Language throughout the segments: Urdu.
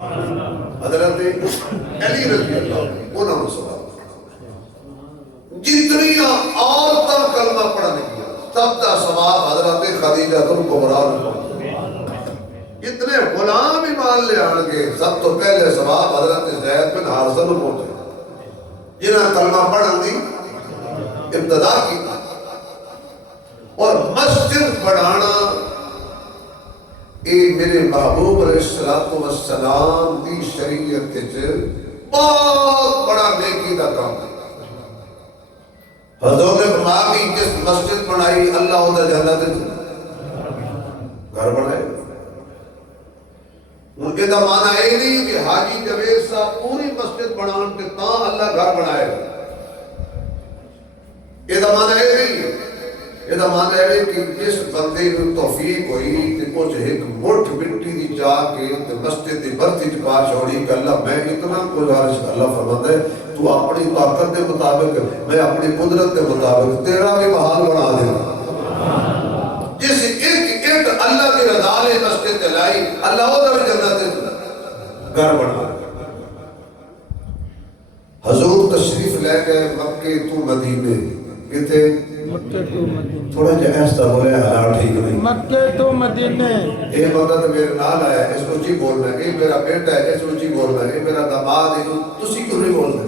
حضرت علی رضی اللہ عنہ انہوں نے سوال جتنی عورتیں کلمہ پڑھنے کی سب کا ثواب حضرت خدیجہ الکبریٰ نے اتنے غلام ایمان لے آن کے سب تو پہلے ثواب حضرت زید بن حارثہ نے پہنچے جنہاں کلمہ پڑھن دی ابتدا کی اور مسجد بڑھانا یہ میرے محبوب علیہ السلام دی شریعت کے بہت بڑا نیکی دا کام ہے۔ حضور نے فرمایا کہ جس مسجد بنائی اللہ ادھر جنت گھر بنائے۔ ان کے دا معنی ہے نہیں کہ حاجی جوید صاحب پوری مسجد بنان کے تاں اللہ گھر بنائے گا۔ یہ دا معنی ہے نہیں، یہ دا معنی ہے کہ جس بندے کو توفیق ہوئی کہ کچھ ایک مٹھ مٹی دی جا کے مسجد دی برتی چکا چھوڑی کہ اللہ میں اتنا گزارش اللہ فرماتا ہے تو اپنی طاقت کے مطابق میں اپنی قدرت کے مطابق تیرا بھی محال بنا دے گا۔ جس ایک اللہ کی رضا نے مسجد چلائی اللہ ادھر بھی جنت گھر بنا۔ حضور تشریف لے گئے مکے تو مدینے کتے تھوڑا جا ایسا بولے حلال ٹھیک نہیں مکے تو مدینے اے بندہ تو میرے نال آیا ہے اس کو جی بولنا ہے اے میرا بیٹا ہے اس کو جی بولنا ہے اے میرا داماد ہے تسی کیوں نہیں بولنا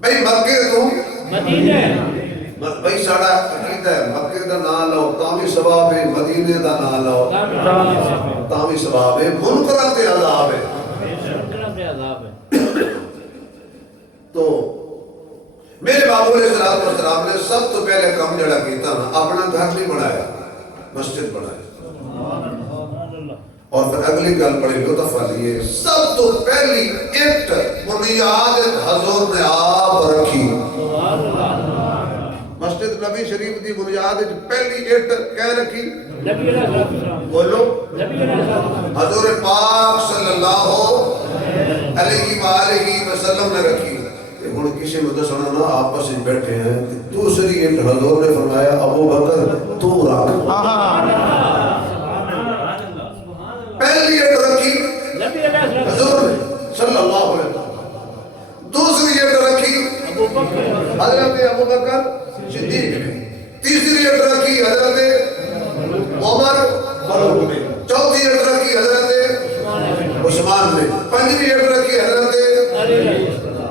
بھئی مکے تو مدینے بھئی ساڑا عقیدہ ہے مکے دا نام لو تامی ثواب ہے مدینے دا نام لو تامی ثواب ہے منکرات عذاب ہے تو میرے بابو علیہ السلام نے سب تو پہلے کم جڑا کیتا نا اپنا گھر نہیں بنایا مسجد بنایا اور پھر اگلی گل بڑی لطف والی ہے سب تو پہلی اٹ بنیاد حضور نے آپ رکھی مسجد نبی شریف دی بنیاد پہلی اٹ کہہ رکھی بولو حضور پاک صلی اللہ علیہ وآلہ وسلم نے رکھی۔ ہن کسی مدد سنا نا آپس میں بیٹھے ہیں دوسری ایک حضور نے فرمایا ابو بکر تو رکھ پہلی ایک رکھی حضور نے صلی اللہ علیہ وسلم دوسری ایک رکھی حضرت ابو بکر صدیق نے تیسری ایک رکھی حضرت عمر فاروق نے چوتھی ایک رکھی حضرت عثمان نے پنجویں ایک رکھی حضرت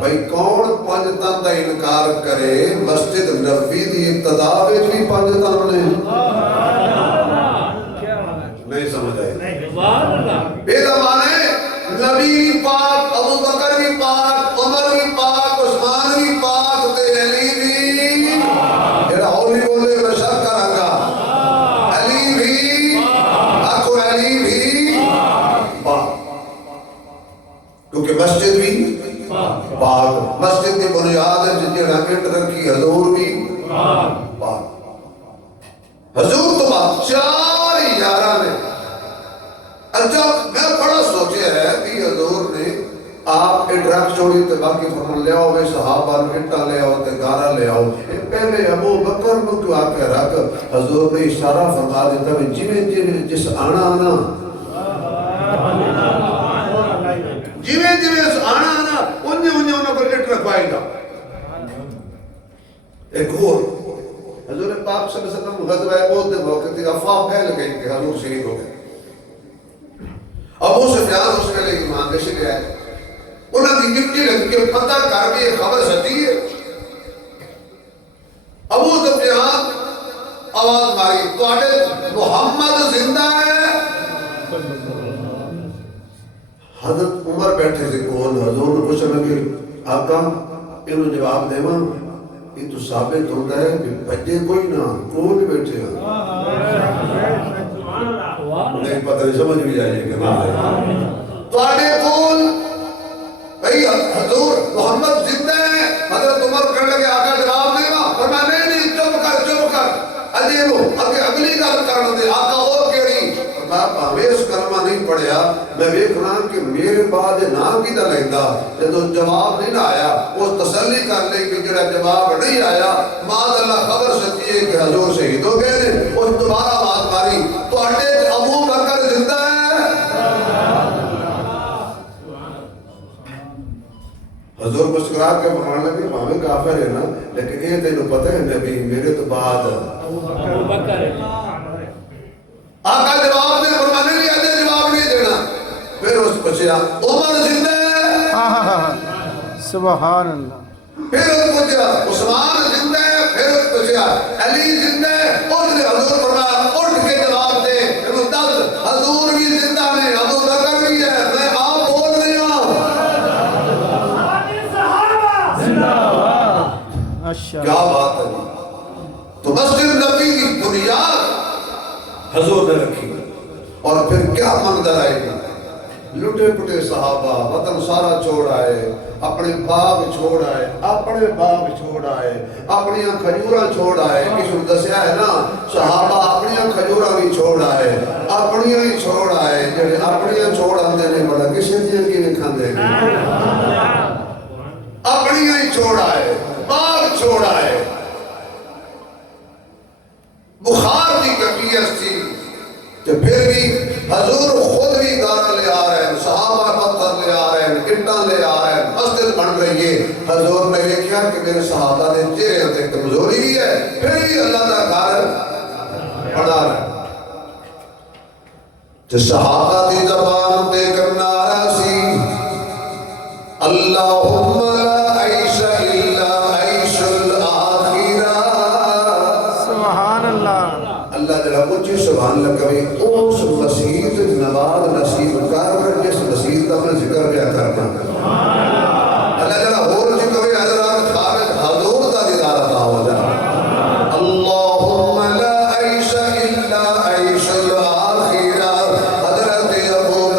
بھئی کون پنجتن دا انکار کرے مسجد نبوی دی ابتدا وچ بھی پنجتن نے نہیں سمجھ آئی بے زمانے نبی پاک ابو بکر بھی پاک عمر بھی پاک عثمان بھی پاک تے علی بھی جڑا ہولی بولے میں شک کراں گا علی بھی آکو علی بھی پاک کیونکہ مسجد بھی پاک مسجد کی بنیاد ہے جن جڑا اٹ رکھی حضور بھی پاک حضور تو بات چار یارہ نے جب میں بڑا سوچے ہے کہ حضور نے آپ اٹ رکھ چھوڑی تے باقی فرمان لے آؤ میں صحابہ اٹا لے آؤ تے گارہ لے آؤ پہلے ابو بکر کو تو آ کے رکھ حضور نے اشارہ فرما دیتا ہے جنہیں جس آنا آنا جیویں جیویں آنا آنا انہیں پر اٹ رکھوائے گا۔ ایک اور حضور پاک صلی اللہ علیہ وسلم غزوہ احد کے موقع تھی افواہ پھیل گئی کہ حضور شہید ہو گئے۔ ابو سفیان اس کے لئے ایمان لے سے گیا ہے انہوں نے گفٹی لگ کے پتہ کر بھی ایک خبر سچی ہے۔ ابو سفیان آواز ماری تو آٹے محمد زندہ ہے۔ حضرت عمر بیٹھے سے کون حضور نے پوچھا لگے آقا انہوں جواب دے ماں یہ تو ثابت ہوتا ہے کہ بچے کوئی نہ کون بیٹھے ہیں نہیں پتہ نہیں سمجھ بھی جائے کہ نہ تو آٹے کون بھئی حضور محمد زندہ ہے۔ حضرت عمر کر لگے آقا جواب دے ماں پر میں نہیں چپ کر عجیبو اگلی گل کرنا دے آقا اور کیڑی میں اس کلمہ نہیں پڑھیا میں ویکھنا کہ میرے بعد نام کی دا لیندہ جب جواب نہیں آیا اس تسلی کر لے کہ جڑا جواب نہیں آیا ماذا اللہ خبر سچی ہے کہ حضور شہید ہو گئے نے اس دوبارہ بات ماری تو اٹھے ابو بکر زندہ ہے حضور مسکرا کے فرمانے لگے ہمیں کافر ہے نا لیکن یہ تینوں پتہ ہے نبی میرے تو بعد ابو بکر ہے آقا جواب دے فرمانے لئے آدھے جواب نہیں دینا پھر اس پچھیا عمر زندہ ہے سبحان اللہ پھر اس پچھیا عثمان زندہ ہے پھر اس پچھیا علی زندہ ہے اس نے حضور فرمایا اٹھ کے جواب دے انہوں دل حضور بھی زندہ نے ابو بکر بھی ہے میں آپ بول رہی ہوں کیا بات ہے تو مسجد نبی کی بنیاد حضور نے رکھی اور پھر کیا منظر آئے گا لٹے پٹے صحابہ وطن سارا چھوڑ آئے اپنے باپ چھوڑ آئے اپنے باپ چھوڑ آئے اپنی کھجورہ چھوڑ آئے کسی نے دسیا ہے نا صحابہ اپنی کھجورہ بھی چھوڑ آئے اپنی ہی چھوڑ آئے جڑے اپنی چھوڑ آندے نے بڑا کسی دین کی نہیں کھاندے اپنی ہی چھوڑ آئے باپ چھوڑ آئے بخار دی کیفیت تھی کہ پھر بھی حضور خود بھی گارہ لے آ رہے ہیں صحابہ پتھر لے آ رہے ہیں اٹھاں لے آ رہے ہیں مسجد بن رہی ہے حضور نے دیکھا کہ میرے صحابہ نے چہرے تے کمزوری بھی ہے پھر بھی اللہ کا گھر بنا رہا ہے جو صحابہ دی زبان تے کرنا سی اللہم لا عیش الا عیش الاخرہ سبحان اللہ اللہ جلہ کچھ سبحان اللہ کبھی اس مسیح نواز نصیب کر جس مسیح کا میں ذکر کیا کرنا اللہ جلہ اور جی کبھی حضرات خارج حضور کا دیدار عطا ہو جائے اللہم لا عیش الا عیش الاخرہ حضرت ابو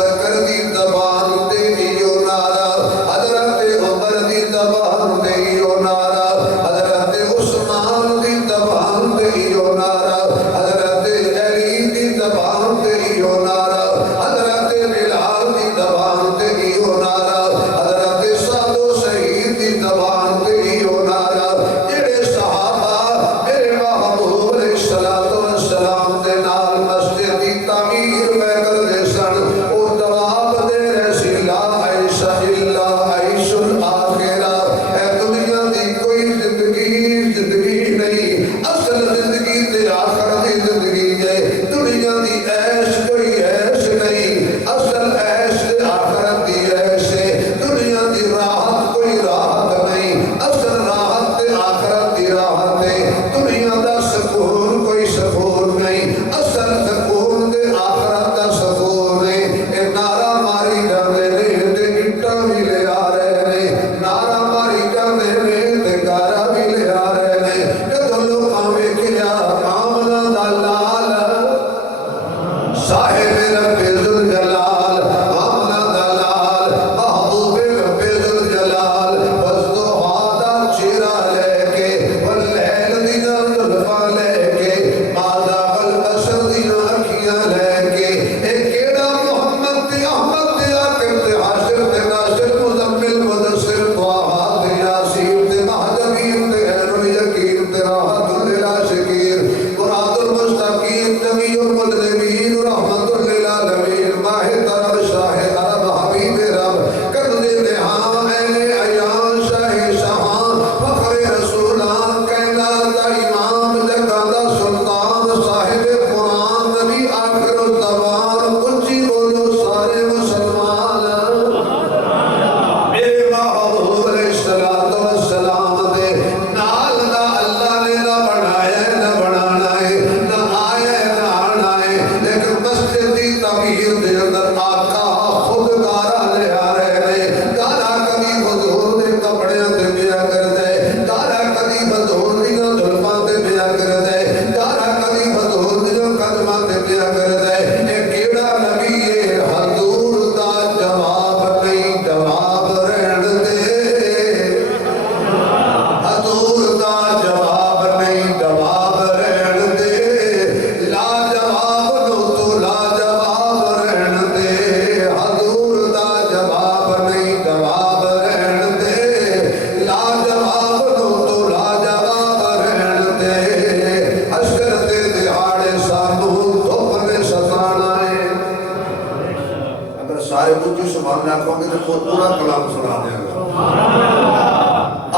کوئی سبحان اللہ کہو گے تو پورا کلام سنا دیں گا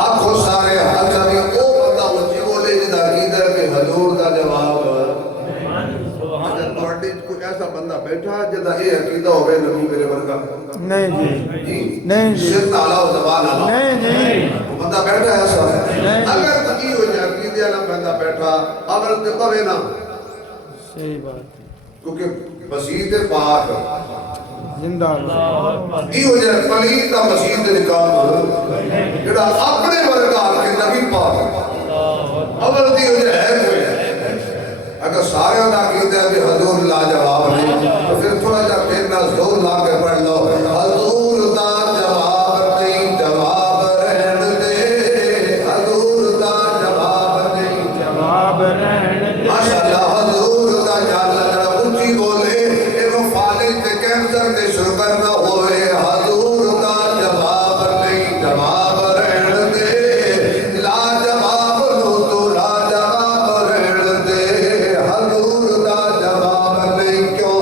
آنکھوں سارے حضر یہ او بندہ اچھی بولے جدا عقیدہ ہے کہ حضور دا جواب اگر توڑی کوئی ایسا بندہ بیٹھا جدا یہ عقیدہ ہوئے نبی میرے ورگا نہیں جی نہیں جی سر تعالیٰ و زبان اللہ نہیں جی وہ بندہ بیٹھا ہے ایسا اگر تکی ہو جائے عقیدہ نہ بندہ بیٹھا عمل تے پوے نا صحیح بات ہے کیونکہ مسجد پاک زندہ اللہ یہ ہو جائے پلید کا مسجد نکال جڑا اپنے ورگار کے نبی پاک عمل دی ہو جائے ہے کوئی اگر سارے دا عقیدہ ہے کہ حضور لا جواب نہیں تو پھر تھوڑا جا پھرنا زور لا کے پڑھ لو حضور دا جواب نہیں جواب رہن دے حضور دا جواب نہیں جواب رہن دے ماشاءاللہ حضور دا جانا جڑا اونچی بولے ایک فالج تے کینسر تے شکر نہ ہوئے حضور دا جواب نہیں جواب رہن دے لا جواب نو تو لا جواب رہن دے حضور دا جواب نہیں کیوں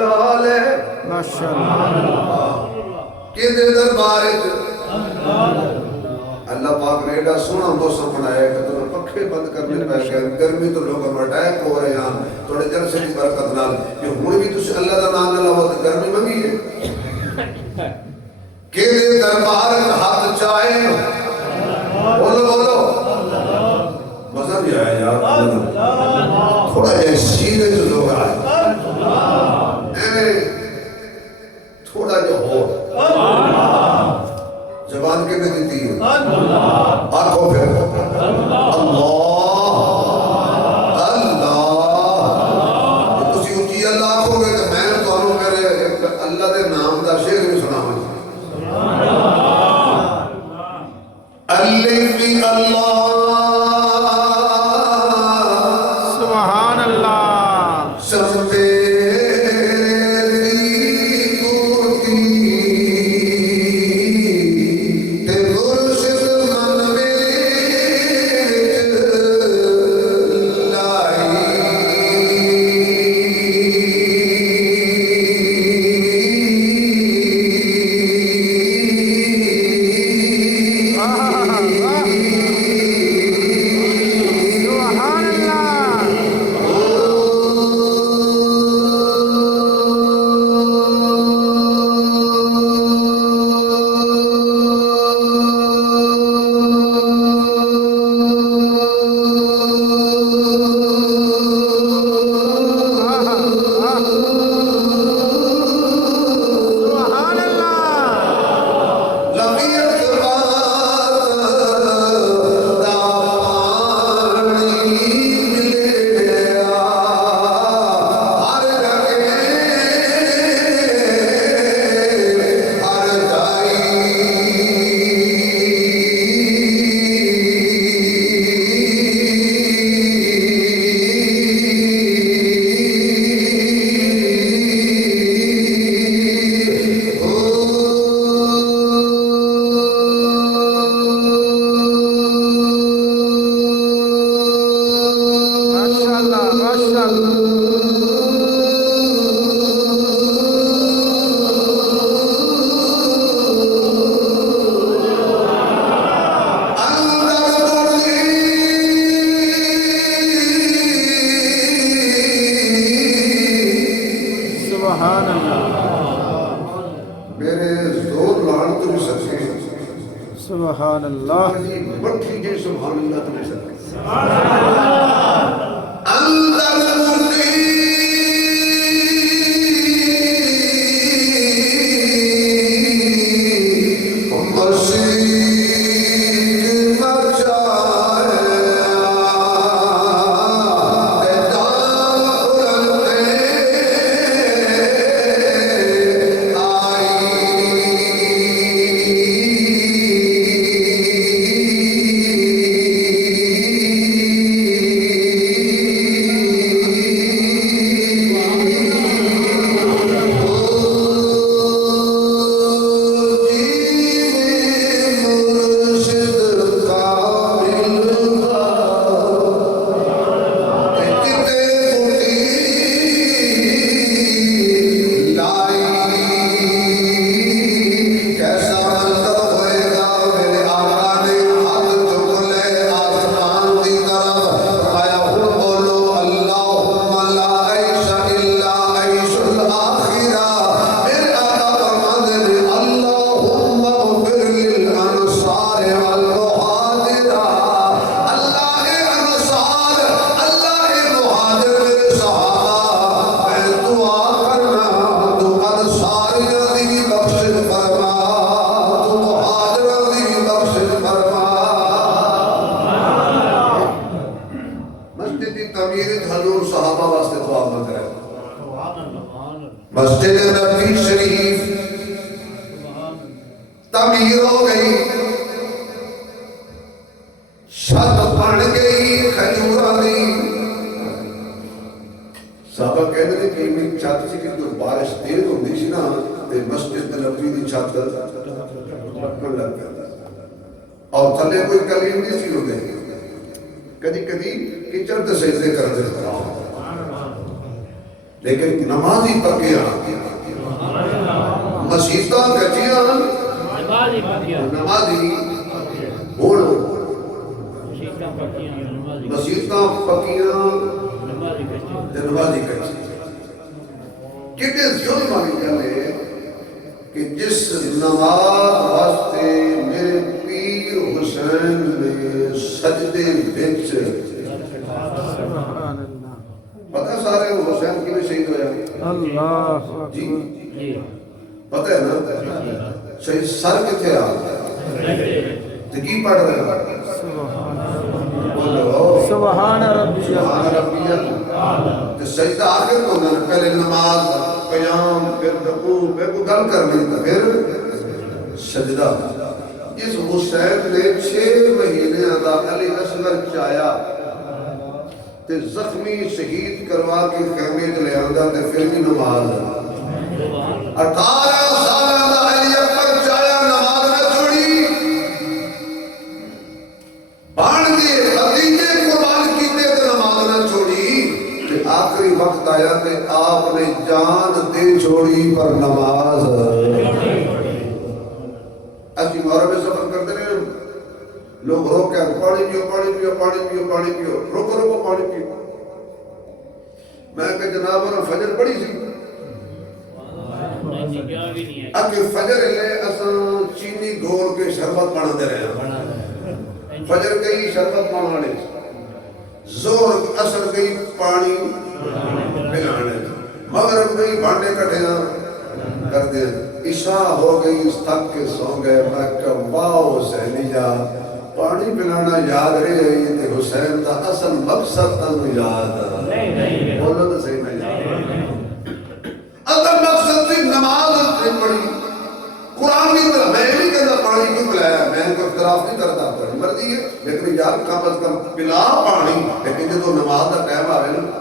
چال ہے ماشاءاللہ کہ دربار اللہ پاک نے ایڈا سونا موسم بنایا کہ تو پکھے بند کرنے پہ گئے گرمی تو لوگوں میں اٹیک ہو رہے ہیں تھوڑے جلسے کی برکت نال کہ ہن بھی تسی اللہ دا نام نہ لو تے گرمی منگی ہے کہ دربار ہاتھ چاہے بولو بولو مزہ نہیں آیا یار تھوڑا جہا سینے جو لوگ آئے تھوڑا جو ہو زبان کے میں دیتی ہے آنکھوں پہ اللہ اللہ اسی اچھی اللہ آنکھوں گے تو میں تو آنوں میرے اللہ دے نام دا شیر بھی سنا ہوں الف اللہ سبحان اللہ سب سبحان اللہ بڑھی جی سبحان اللہ تمہیں سکتے اندر مردی مسیح مچائے مسجد نبی شریف تعمیر ہو گئی چھت بن گئی کھجوراں دی صحابہ کہندے نے کہ میں چھت سی کہ بارش تیز ہوندی سی نا تے مسجد نبی دی چھت ٹپکن لگ پیندا اور تھلے کوئی کلیم نہیں سی ہوندی کدی کدی کچڑ تے سجدے کردے لیکن نمازی پکیاں مسیطہ کچیاں نمازی پکیاں نمازی ہوڑ مسیطہ پکیاں نمازی مسیطہ پکیاں نمازی کچیاں نمازی کچیاں کتنے ظلم آئی جانے کہ جس نماز واسطے میرے پیر حسین نے سجدے وچ سبحان اللہ پتہ سارے حسین کی بھی شہید ہویا اللہ جی جی پتہ ہے نا شہید سر کتھے آ تو کی پڑھ رہے بولو سبحان ربی سبحان ربی اللہ تو سجدہ آخر کو میں پہلے نماز قیام پھر رکوع پھر کو گل کر لی تھا پھر سجدہ اس حسین نے 6 مہینے ادا علی اصغر چایا تے زخمی شہید کروا کے خیمے چ لے آندا تے پھر بھی نماز 18 سال دا علی اکبر چایا نماز نہ چھوڑی بان کے عقیدے قربان کیتے تے نماز نہ چھوڑی تے آخری وقت آیا تے آپ نے جان دے چھوڑی پر نماز اچھی مہارا میں سفر کرتے رہے لوگ روک کے پانی پیو پانی پیو پانی پیو پانی پیو روکو روکو پانی پیو میں کہ جناب نے فجر پڑھی سی اگے فجر لے اساں چینی گھول کے شربت بنا دے رہے ہیں فجر گئی شربت بنانے زور اثر گئی پانی پلانے مغرب گئی بھانڈے کٹھیاں کر دے عشاء ہو گئی تھک کے سو گئے میں کہ واہ حسینیہ پانی پلانا یاد رہی تے حسین دا اصل مقصد تنو یاد بولو تو صحیح میں یاد اصل مقصد تھی نماز نہیں پڑھی قرآن کی طرح میں بھی کہتا پانی کیوں پلایا میں کو اختلاف نہیں کرتا پڑھی مرضی ہے لیکن یار کم از کم پلا پانی لیکن جو نماز دا ٹائم آئے نا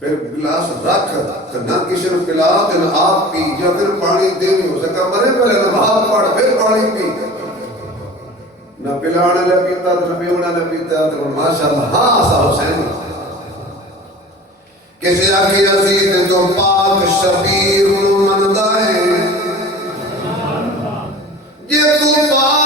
پھر گلاس رکھ تو نہ کسی نے پلا تو نہ آپ پی یا پھر پانی دے نہیں ہو سکا مرے پہلے نماز پڑھ پھر پانی پی نہ پلانے لے پیتا تو نہ پیونے لے پیتا تو ماشاءاللہ ہاں سا حسین کسی آکی عزیز جو پاک شبیر مندہ ہے یہ تو پاک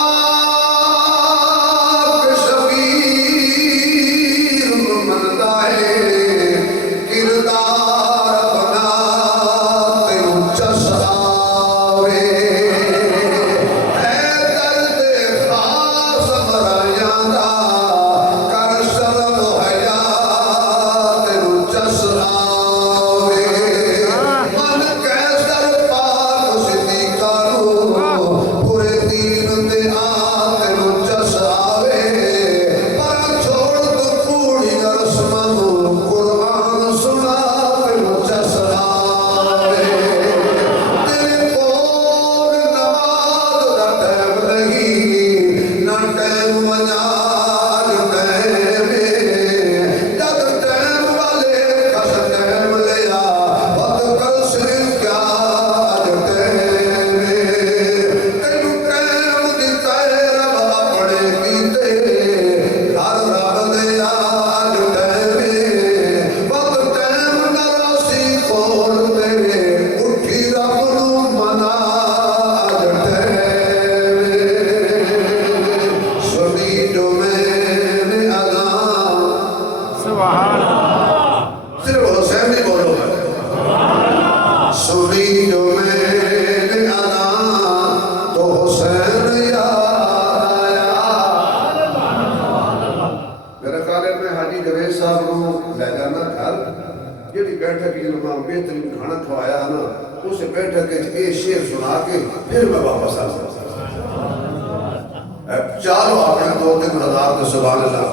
چاروں اپنے 2-3 ہزار تو سبحان اللہ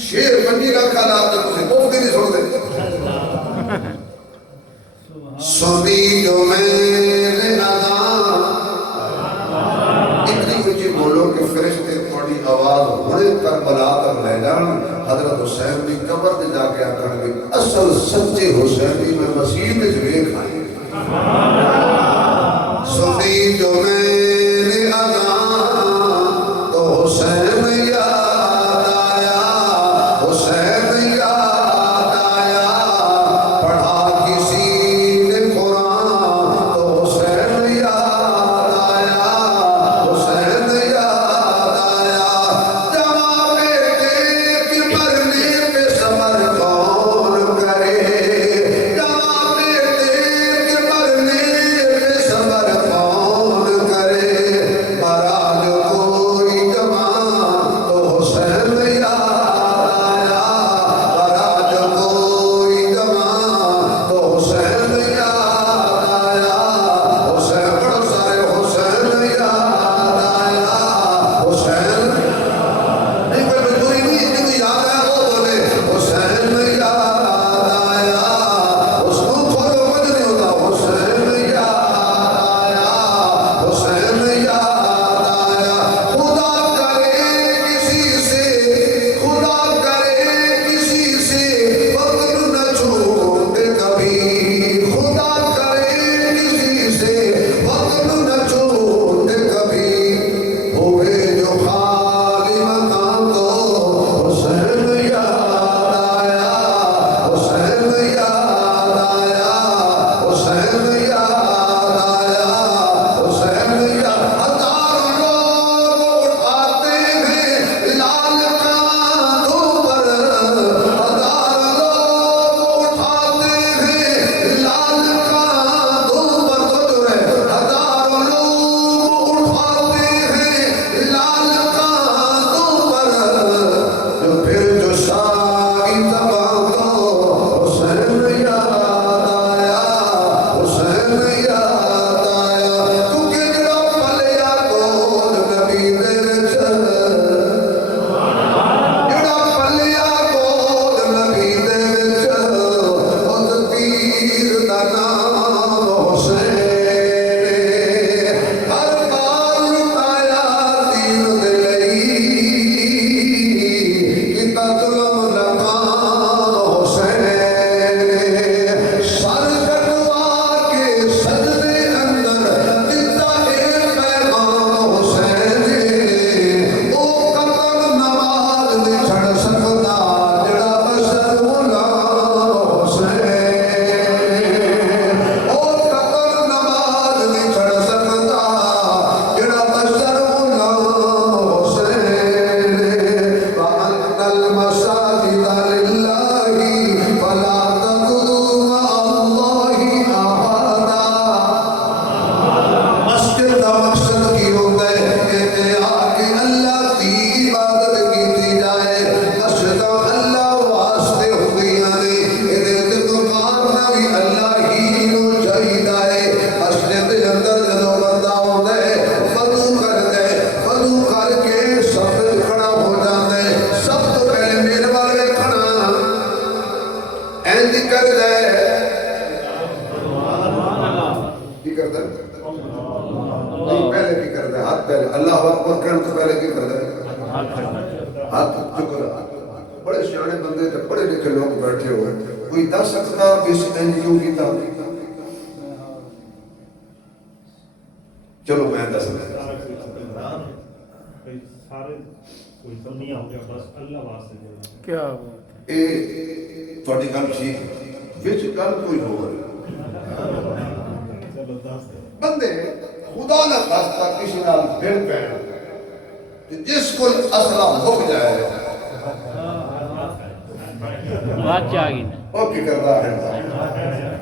شیر 25 لاکھ آلات تو اسے مفت نہیں سن دے سنی جو میرے اذان اتنی کچھ بولو کہ فرشتے تھوڑی آواز بڑے کربلا تک لے جان حضرت حسین کی قبر تے جا کے آکر گئی اصل سچے حسینی میں مسیح میں جوے کھائیں سنی جو میرے اذان تو حسین یاد آیا حسین یاد لگ جائے کی کرتا ہے پہلے کی کرتا ہے ہاتھ پہلے اللہ اکبر کرنے سے پہلے کی کرتا ہے ہاتھ چکر بڑے سیانے بندے تھے بڑے لکھے لوگ بیٹھے ہوئے کوئی دس سکتا کہ اس این کیوں کی تھا چلو میں دس سکتا کیا اے تھوڑی گل ٹھیک وچ گل کوئی ہو بندے خدا نہ خاصتا کسی نال بھیڑ پہ جس کو اصلہ ہو جائے بات چاہیے وہ کی کر رہا ہے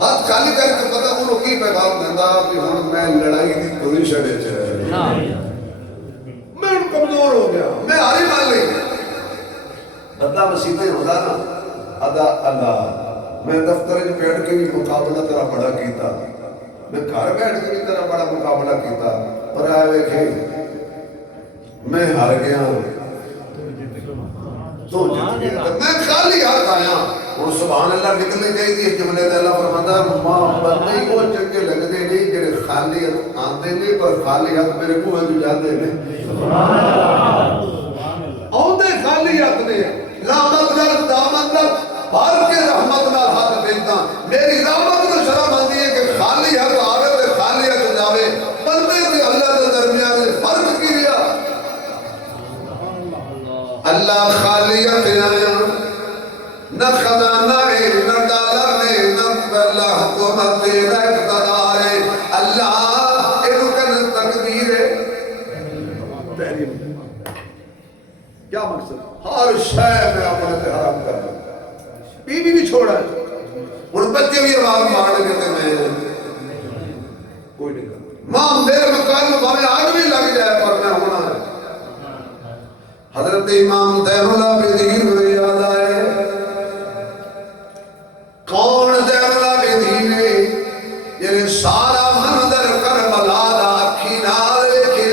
ہاتھ خالی کر کے پتہ انہوں کی پیغام دینا کہ ہوں میں لڑائی کی کوئی شڑے چاہے میں کمزور ہو گیا میں ہاری مان لی بندہ مسیحیں ہوتا نا ادا اللہ میں دفتر جو بیٹھ کے بھی مقابلہ تیرا بڑا کیتا میں گھر بیٹھ کے بھی تیرا بڑا مقابلہ کیتا پر آئے کہ میں ہار گیا تو جت گیا میں خالی ہاتھ آیا اور سبحان اللہ نکلنے گئی تھی جملے تے اللہ فرماتا ماں بندے کو چنگے لگتے نہیں جڑے خالی ہاتھ آندے نہیں پر خالی ہاتھ میرے منہ وچ جاندے نے سبحان اللہ اوندے خالی ہاتھ نے رحمت نال دامن نال بھر کے رحمت نال ہاتھ بھیجدا میری رحمت نو شرم آندی ہے کہ خالی ہاتھ آوے تے خالی ہاتھ جاوے بندے تے اللہ دے درمیان فرق کی رہیا اللہ خالی ہاتھ آیا نہ خزانہ ہے نہ ڈالر ہے نہ اللہ حکومت ہے نہ اقتدار ہے اللہ اینو کن تقدیر ہے کیا مقصد ہر شے میں اپنے تے حرام کر دوں بیوی بھی چھوڑا ہے ہن بچے بھی آواز مار کے تے میں کوئی نہیں کرتا ماں میرے مکان میں بھاوے آگ بھی لگ جائے پر میں ہونا ہے حضرت امام زین العابدین میں یاد آئے کون زین العابدین ہے یہ سارا منظر کربلا دا اکھی نال ویکھے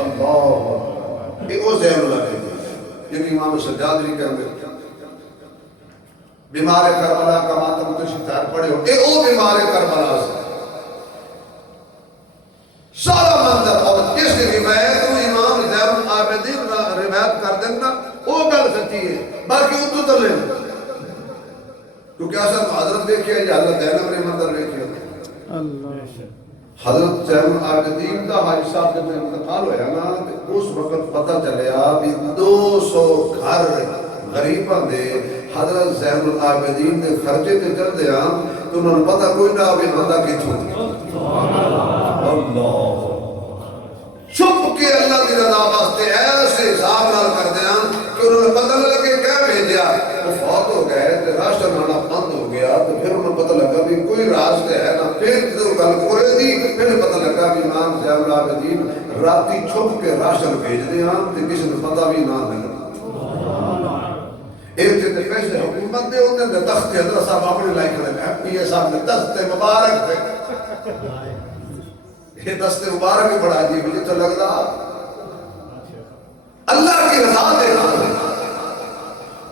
اللہ یہ او زین العابدین جن امام سجاد نہیں کرتے بیمار کربلا کا ماتم تو شتار پڑے ہو اے او بیمار کربلا سے سارا منظر اور اس روایت کو امام زین العابدین روایت کر دینا وہ گل سچی ہے باقی اتو تو لے کیونکہ اصل حضرت دیکھئے یا حضرت زینب نے منظر دیکھئے حضرت زین العابدین کا حاجی صاحب جب انتقال ہویا نا اس وقت پتہ چلے بھی 200 گھر غریباں دے حضرت زین العابدین دے خرچے تے چل دے تو انہوں نے پتہ کوئی نہ بھی بندہ کی چھوٹ اللہ چھپ کے اللہ کی رضا واسطے ایسے حساب نال کر دیا کہ انہوں نے پتہ لگے کیا بھیجیا وہ فوت ہو گئے تو راشن آنا بند ہو گیا تو پھر انہوں نے پتہ لگا بھی کوئی راستے ہے نا پھر تو گل کرے دی پھر پتہ لگا بھی امام زین العابدین راتی چھپ کے راشن بھیج دیا تو کسی نے پتہ بھی نہ لگا ایک تھے پیسے حکومت دے انہوں نے تخت حضرت صاحب اپنے لائے کھڑے ایم پی اے صاحب نے دست مبارک تھے یہ دست مبارک ہی بڑھا جی مجھے تو لگ رہا اللہ کی رضا دے رہا ہے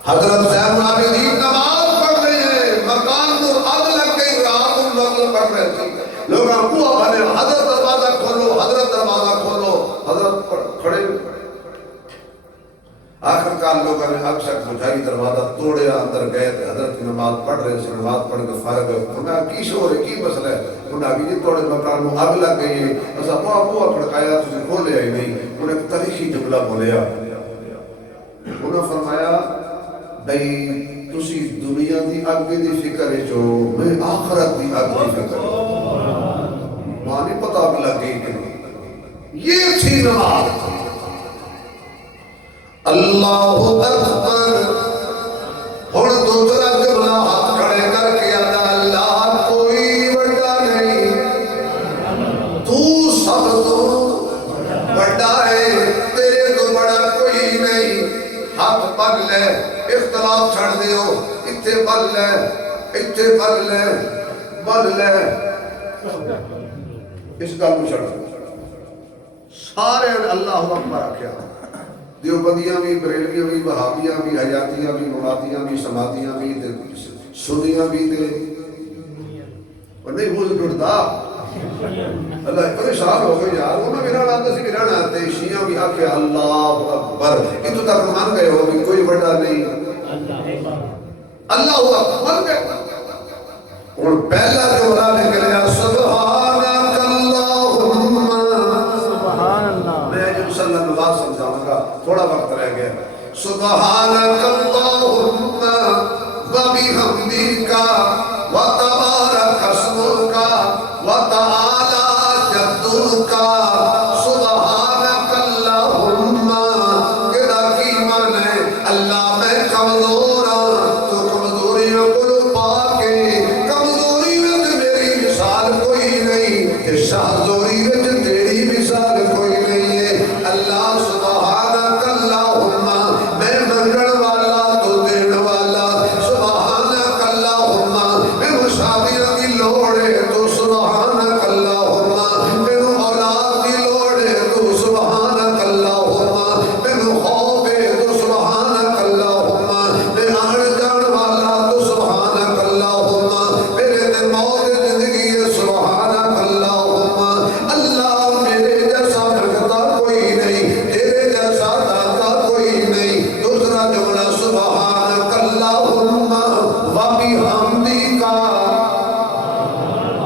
حضرت زین العابدین نماز پڑھ رہے ہیں مکان نور آگ لگ گئی رات لوگ پڑھ رہے تھے لوگ ہوا بھلے حضرت دروازہ کھولو حضرت دروازہ کھولو حضرت کھڑے آخر کار لوگوں نے اب شک بجھائی دروازہ توڑے اندر گئے تھے حضرت نماز پڑھ رہے سے نماز پڑھ کے فارغ ہوئے انہوں نے کی شور ہے کی مسئلہ ہے انہوں نے آگے توڑے مکان میں آگ لگ گئی ہے بس ابوا کھڑکایا تجھے کھولے آئی نہیں انہوں نے ایک تاریخی جملہ بولیا انہوں نے فرمایا بھئی تسی دنیا دی آگے دی فکر ہے جو میں آخرت دی آگے دی فکر ہے مانی پتہ بھی لگ گئی کہ یہ تھی نماز اللہ اکبر اور دوسرا جملہ ہاتھ کھڑے کر کے اللہ کوئی بڑا نہیں تو سب تو بڑا ہے تیرے تو بڑا کوئی نہیں ہاتھ پڑھ لے اختلاف چھڑ دیو اتھے پڑھ لے اتھے پڑھ لے پڑھ لے اس کا کو چھڑ سارے اللہ اکبر کیا دیوبندیاں بھی بریلویاں بھی وہابیاں بھی حیاتیاں بھی مرادیاں بھی سمادیاں بھی سنیاں بھی دے اور نہیں بوجھ ٹوٹتا اللہ پریشان ہو گئے یار وہ میرا نام سے میرا نام تے شیعہ بھی آکے اللہ اکبر اتو تک مان گئے ہو کہ کوئی بڑا نہیں اللہ اکبر گئے اور پہلا جملہ نکلیا سبحانک اللہم سبحان اللہ میں جو صلی اللہ علیہ وسلم سمجھاؤں گا تھوڑا وقت رہ گیا سبحانک اللہم وبحمدک وتبارک اسمک وتعالی جدک سبحانک اللہم کہا کی معنی ہے اللہ میں کمزور ہوں تو کمزوریوں کو پا کے کمزوری میں میری مثال کوئی نہیں کہ شاہزوری میں تیری مثال کوئی نہیں ہے اللہ سبحانک اللہم میں منگڑ والا تو دین والا سبحانک اللہم میں مشاہدیہ کی لوڑے تو سبحانک اللہم میں اولاد کی لوڑے تو سبحانک اللہم میں خوف ہے تو سبحانک اللہم میں آن جان والا تو سبحانک اللہم میرے دل موت زندگی ہے سبحانک اللہم اللہ میرے جیسا بھگتا کوئی نہیں تیرے جیسا داتا کوئی نہیں دوسرا جملہ سبحانک اللہم وبحمدک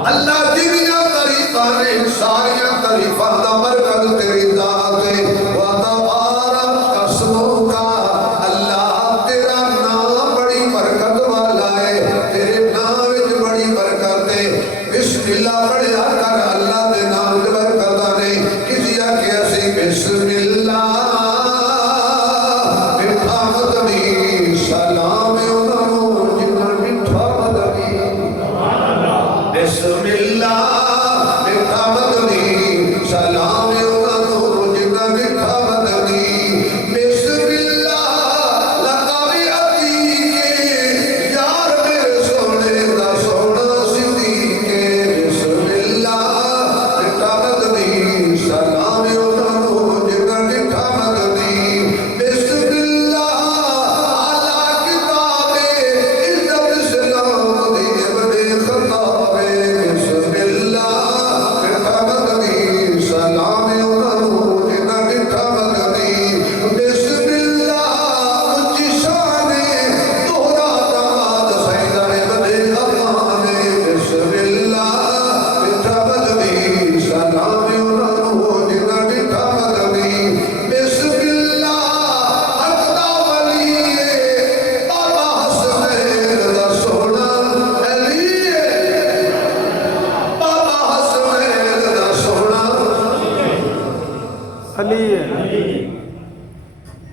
اللہ جنیاں تعریفاں نے ساریاں تعریفاں دا برکت تیری ذات ہے وتبارک اسمک اللہ تیرا نام بڑی برکت والا ہے تیرے نام وچ بڑی برکت ہے بسم اللہ پڑھیا کر اللہ دے نام وچ برکت ہے کسی آکھے اسی بسم اللہ میٹھا مدنی سلام انہاں نوں جنہاں میٹھا مدنی بسم اللہ میٹھا مدنی سلام انہاں نوں جنہاں میٹھا مدنی بسم اللہ لقب عتیق یار میرے سونے دا سونا صدیق بسم اللہ میٹھا مدنی سلام انہاں نوں جنہاں میٹھا مدنی بسم اللہ اعلیٰ کتاب عزت سلام دی ابن خطاب بسم اللہ میٹھا مدنی سلام انہاں نوں جنہاں میٹھا مدنی بسم اللہ اونچی شان دوہرا داماد سیدہ ابن عفان بسم اللہ میٹھا مدنی سلام انہاں نوں جنہاں میٹھا مدنی بسم اللہ حق دا ولی بابا حسنین دا سونا علی بابا حسنین دا سونا علی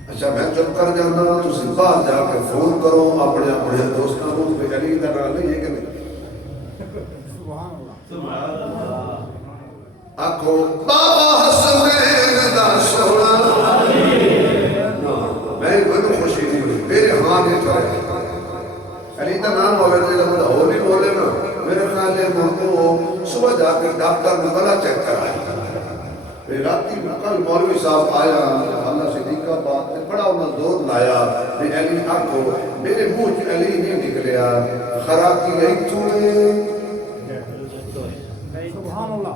اچھا میں چپ کر جانا تسی باہر جا کے فون کرو اپنے اپنے دوستاں نوں کہ علی دا نام نہیں ہے کہ نہیں آکھو بابا حسنین دا سونا میں کوئی خوشی نہیں ہوئی میرے ہاں نہیں تو علی دا نام ہوئے تو جب ہو نہیں بولے نا میرے خیال ہے ہم کو صبح جا کے ڈاکٹر نے بڑا چیک کرائے پھر راتی کل مولوی صاحب آیا اللہ صدیقہ بات بڑا انہوں زور لایا کہ علی آکھو میرے منہ چ علی نہیں نکلیا خراکی گئی تھوڑے سبحان اللہ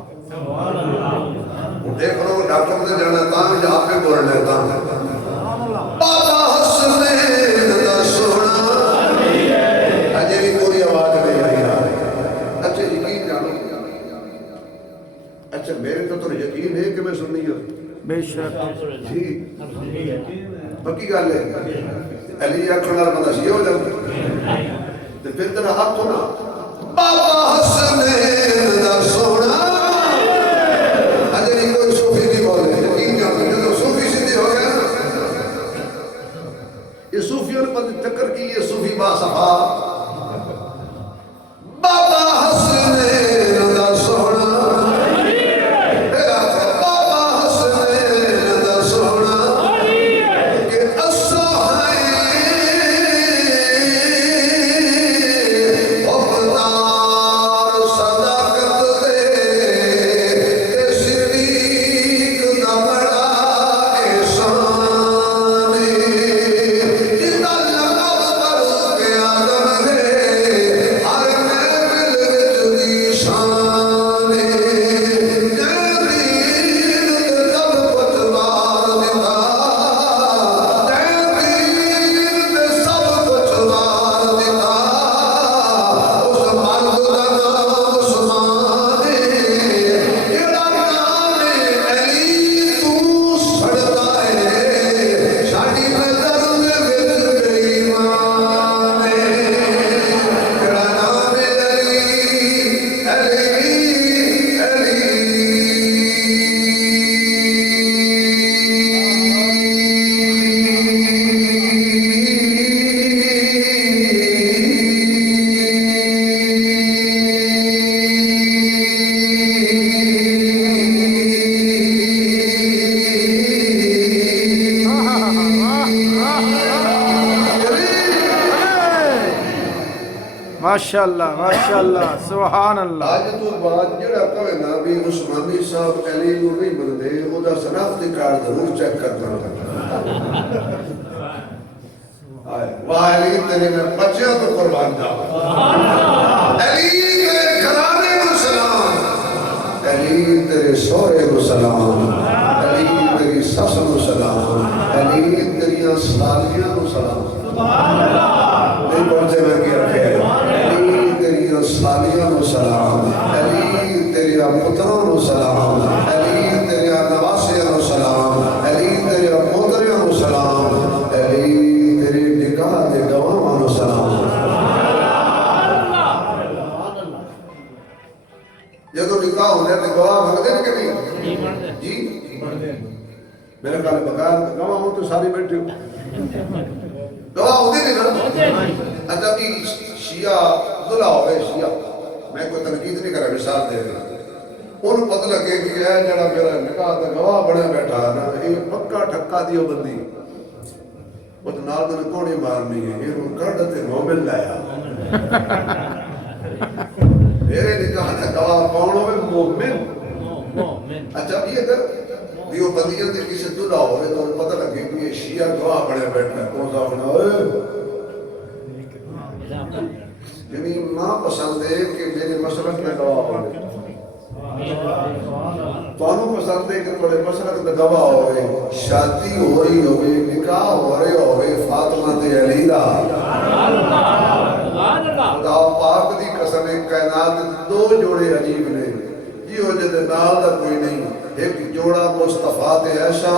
دیکھ لو ڈاکٹر نے جانا تھا مجھے آپ پہ بولنا تھا سبحان اللہ بابا حسنین دا سونا اجے بھی کوئی آواز نہیں آئی اچھا یقین جانو اچھا میرے تو یقین ہے کہ میں سننی ہوں بے شک جی پکی گل ہے علی آکھن والا بندہ سی ہو جائے تو پھر تیرا حق ہونا بابا حسنین دا سونا اجے بھی کوئی صوفی نہیں بولے یقین جانو جو صوفی سیدھی ہو گیا نا یہ صوفیوں نے پتہ چکر کی یہ صوفی با صفا بابا حسنین دا سونا بابا حسنین دا سونا کہ اسا ہیں حقدار صداقت دے تے صدیق دا بڑا احسان جدا لقب پر کے آدم ماشاءاللہ سبحان اللہ آج تو بات جڑا کہے نا بھی عثمانی صاحب علی کو نہیں بندے او دا شناختی کارڈ ضرور چیک کرنا پڑتا واہ علی تیرے میں بچیاں تو قربان جاؤ علی تیرے گھرانے کو سلام علی تیرے سورے کو سلام علی تیری سس کو سلام علی تیری سالیاں کو سلام نہیں پہنچے میں کیا رکھے علی تیری سالیاں کو سلام علی تیری پتروں کو سلام علی تیری نواسیاں کو سلام علی تیری پوتریاں کو سلام علی تیری نکاح دے گواہاں کو سلام جدو نکاح ہونے تے گواہ بنتے ہیں کہ نہیں جی میرے کال بکار گواہ ہوں تو ساری بیٹھے ہو گواہ ہوتے نہیں نا اچھا بھی شیعہ دلہ ہوئے شیعہ میں کوئی تنقید نہیں کرا مثال دے رہا ان پتہ لگے کہ اے جڑا میرا نکاح تے گواہ بڑے بیٹھا نا یہ پکا ٹھکا دیو بندی وہ تو نال دن کوڑی مارنی ہے یہ کڑ تے مومن لایا میرے نکاح تے گواہ کون ہوئے مومن اچھا بھی اگر دیو بندیاں تے کسی دلہ ہوئے تو پتہ لگے کہ یہ شیعہ گواہ بڑے بیٹھا ہے کون سا ہونا یعنی ماں پسند ہے کہ میرے مسلک میں گواہ ہوئے توانو پسند ہے کہ بڑے مسلک میں گواہ ہوئے شادی ہو رہی ہوئے نکاح ہو رہے ہوئے فاطمہ تے علی دا خدا پاک دی قسم کائنات دو جوڑے عجیب نے یہ ہو جدے نال دا کوئی نہیں ایک جوڑا مصطفیٰ تے عائشہ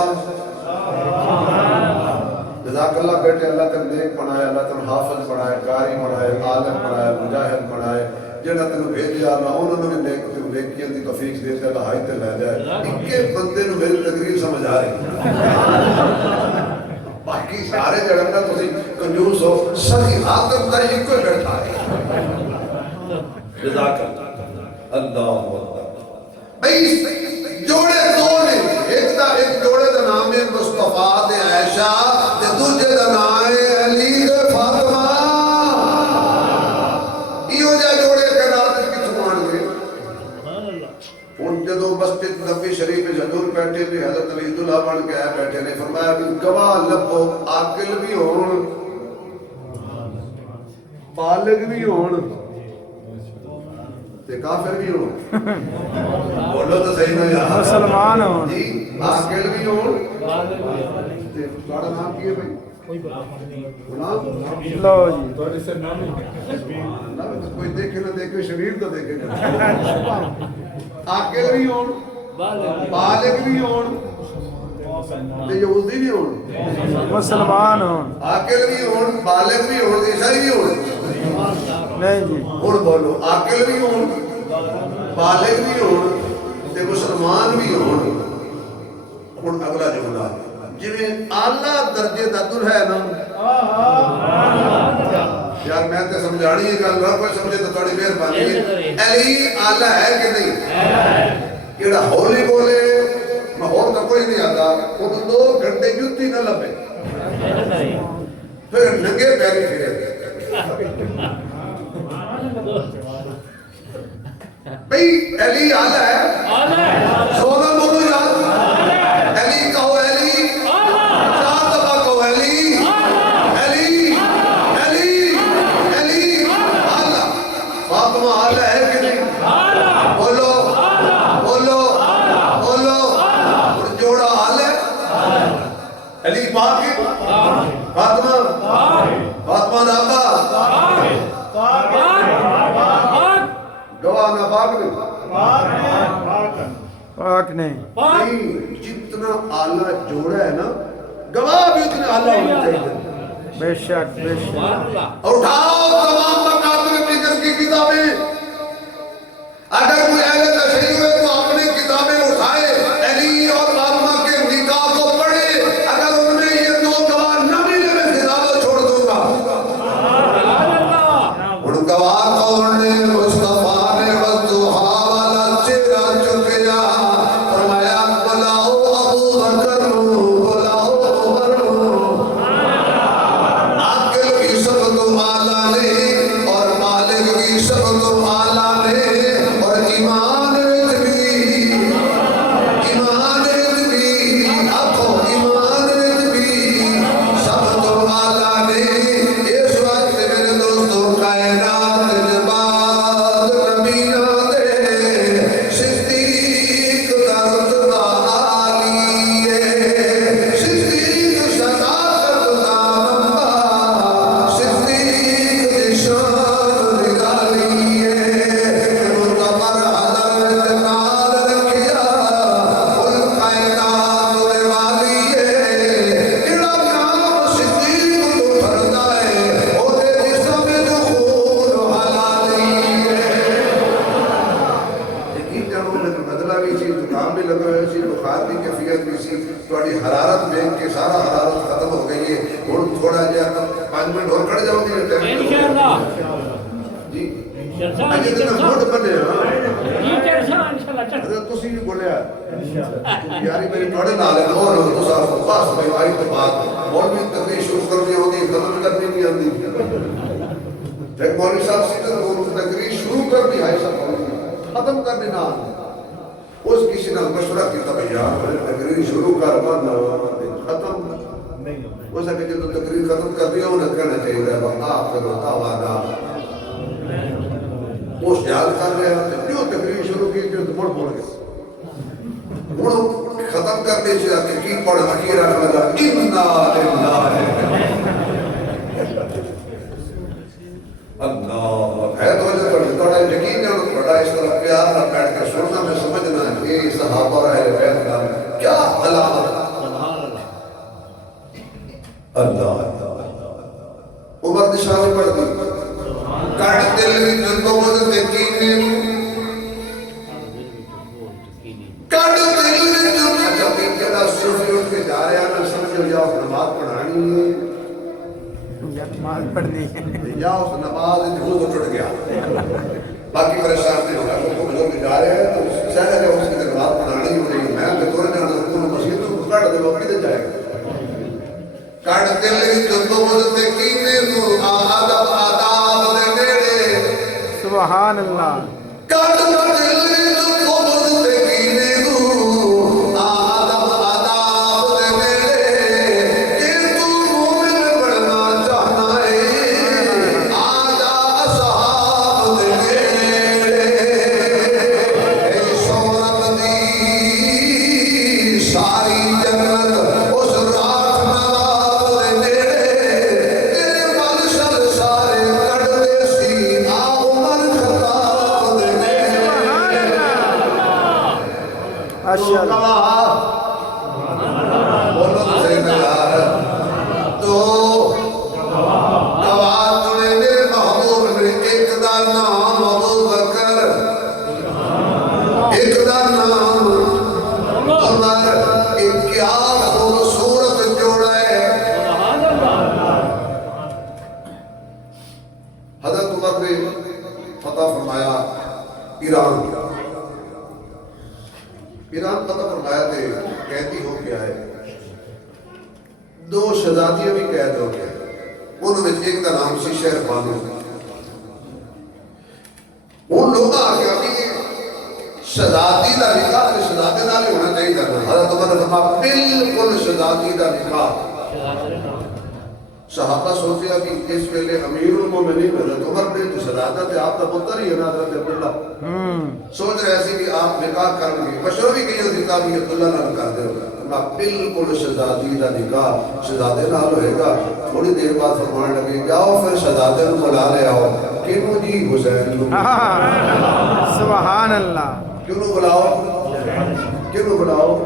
جزاک اللہ بیٹے اللہ تن نیک بنائے اللہ تن حافظ بنائے قاری بنائے عالم بنائے مجاہد بنائے جنہاں تن بھیجیا اللہ انہوں نے نیک تے نیکیاں دی توفیق دیتے اللہ ہائی تے لے جائے اکے بندے نو میری تقریر سمجھ آ رہی باقی سارے جڑنا تسی کنجوس ہو صحیح حاکم دا ایک کوئی بیٹھا ہے جزاک اللہ بھئی جوڑے دو نے ایک جوڑے دا نام ہے مصطفیٰ تے عائشہ تے دوجے دا نام ہے علی تے فاطمہ ایو جا جوڑے کے نال تے کتھوں آن گے ان جدو مسجد نبی شریف میں حضور بیٹھے بھی حضرت علی دلہ بن کے آئے بیٹھے نے فرمایا کہ گواہ لبو عاقل بھی ہون بالغ بھی ہون تے کافر بھی ہون بولو تو صحیح نہ یار مسلمان ہون جی عاقل بھی ہون تے تھوڑا نام کی ہے بھائی غلام لو جی تھوڑے سے نام کوئی دیکھے نہ دیکھے شریر تو دیکھے نہ عاقل بھی ہون بالغ بھی ہون تے یہودی بھی ہون مسلمان ہون عاقل بھی ہون بالغ بھی ہون عیسائی بھی ہون نہیں جی اور بولو عاقل بھی ہون بالغ بھی ہون تے مسلمان بھی ہون اور اگلا جملہ جویں اعلیٰ درجے دا دلہا ہے نا یار میں تے سمجھانی ہے گل نہ کوئی سمجھے تو تھوڑی مہربانی ہے علی اعلیٰ ہے کہ نہیں کیڑا ہولی بولے ماحول کا کوئی نہیں آتا وہ تو 2 گھنٹے جتی نہ لبے پھر ننگے پیری پھرے بھئی علی اعلیٰ ہے سونا بولو یار علی کہو علی 4 دفعہ کہو علی علی علی علی اعلیٰ فاطمہ اعلیٰ ہے کہ نہیں بولو بولو بولو اور جوڑا اعلیٰ علی پاک فاطمہ فاطمہ دابا گواہ نہ پاک نہیں پاک نہیں جتنا اعلیٰ جوڑا ہے نا گواہ بھی اتنے اعلیٰ ہونے چاہیے بے شک بے شک اور اٹھاؤ تمام مکاتب فکر کی کتابیں اگر کوئی اہل تشریح ہے تو اپنی کتابیں اٹھائے علی اور فاطمہ کے نکاح کو پڑھے اگر ان میں یہ 2 گواہ نہ ملے میں خطابت چھوڑ دوں گا ان گواہ کون نے مصطفیٰ نے والضحیٰ والا چہرہ چکیا فرمایا بلاؤ ابو بکر بلاؤ عمر عاقل بھی سب تو اعلیٰ نے اور بالغ اجے تے موڈ بنے حضرت تسی بھی بولیا یاری میری تھوڑے نال ہے اور تساں بس بھائی آئی تو بات اور بھی تقریر شروع کرنی ہوندی ختم کرنی نہیں آندی ایک مولوی صاحب سیدھا وہ تقریر شروع کرنی ہے سب ختم کرنی نہ آندی اس کسی نے مشورہ کیتا بھئی یار تقریر شروع کر بند ختم وہ سکے جو تقریر ختم کر دیا انہیں کہنا چاہیے وقت آخر دعوانا وہ خیال کر رہے ہیں جو تقریر شروع کی جو مڑ بول گئے مڑ ختم کرنے سے کہ کی پڑھ اخیر رکھنا تھا اِنَّا لِلَّهِ اللہ ہے تو وجہ تھوڑا یقین ہے بڑا اس طرح پیار نہ بیٹھ کے سننا میں سمجھنا کہ صحابہ رہے بیت کا کیا علامت اللہ عمر نشانی پڑھ دی کٹ دل میں جنبوں میں تکینے کٹ دل میں جنبوں جب ایک جڑا صوفی اٹھ کے جا رہے ہیں نا سمجھو یا اس نماز پڑھانی ہے یا نماز پڑھنی ہے یا اس نماز جھوٹ اٹھ گیا باقی پریشان نہیں ہوگا وہ بزرگ جا رہے ہیں تو سہلے جب اس کی نماز پڑھانی ہو رہی ہے میں کہ تھوڑے جانا حکومت مسجد کو کٹ دے وقت دے جائے گا کٹ دل جنبوں میں تکینے کو آدم آداب دے نیڑے سبحان اللہ کٹ دل جنبوں میں تکینے کو آدم آداب دے نیڑے کہ تو مومن بڑھنا چاہنا ہے آجا اصحاب دے نیڑے اے شہرت دی ساری جنت اس رات نواب دے نیڑے تیرے منشل سارے کٹ دے سی آ عمر خطاب دے نیڑے ماشاء اللہ بولو تو صحیح میں یار تو گواہ چنے میرے محبوب نے ایک دا نام ابو بکر ایک دا نام عمر ایک کیا خوبصورت جوڑا ہے حضرت عمر نے فتح فرمایا ایران فتح فرمایا تھے قیدی ہو گیا ہے دو شہزادیاں بھی قید ہو گیا انہوں نے ایک کا نام سی شہر بانو ان لوگ آ گیا کہ شہزادی کا نکاح شہزادے نال ہونا چاہیے تھا حضرت عمر نے فرمایا بالکل شہزادی کا نکاح صحابہ سوچیا کہ اس ویلے امیر المومنین حضرت عمر نے جو شہزادہ تھے آپ کا پتر ہی ہے نا حضرت عبداللہ سوچ رہے ایسی کہ آپ نکاح کر لیں مشورہ بھی کہ نکاح بھی عبداللہ نال کر دے ہوگا بالکل شہزادی کا نکاح شہزادے نال ہوئے گا تھوڑی دیر بعد فرمانے لگے جاؤ پھر شہزادے کو بلا لے آؤ کیوں جی حسین سبحان اللہ کیوں بلاؤ کیوں بلاؤ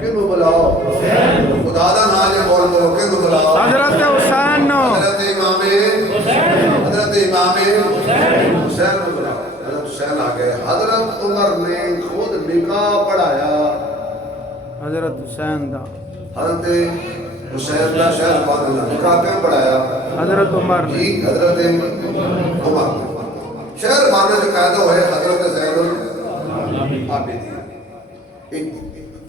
کیوں بلاؤ خدا دا نام ہے بول دو کیوں بلاؤ حضرت حسین نو حضرت امام حسین کو بلاؤ حضرت حسین آ گئے حضرت عمر نے خود نکاح پڑھایا حضرت حسین دا حضرت حسین کا شہر باندھنا نکاح کیوں پڑھایا حضرت عمر نے جی حضرت عمر شہر باندھنے سے قائدہ ہوئے حضرت زین العابدین ایک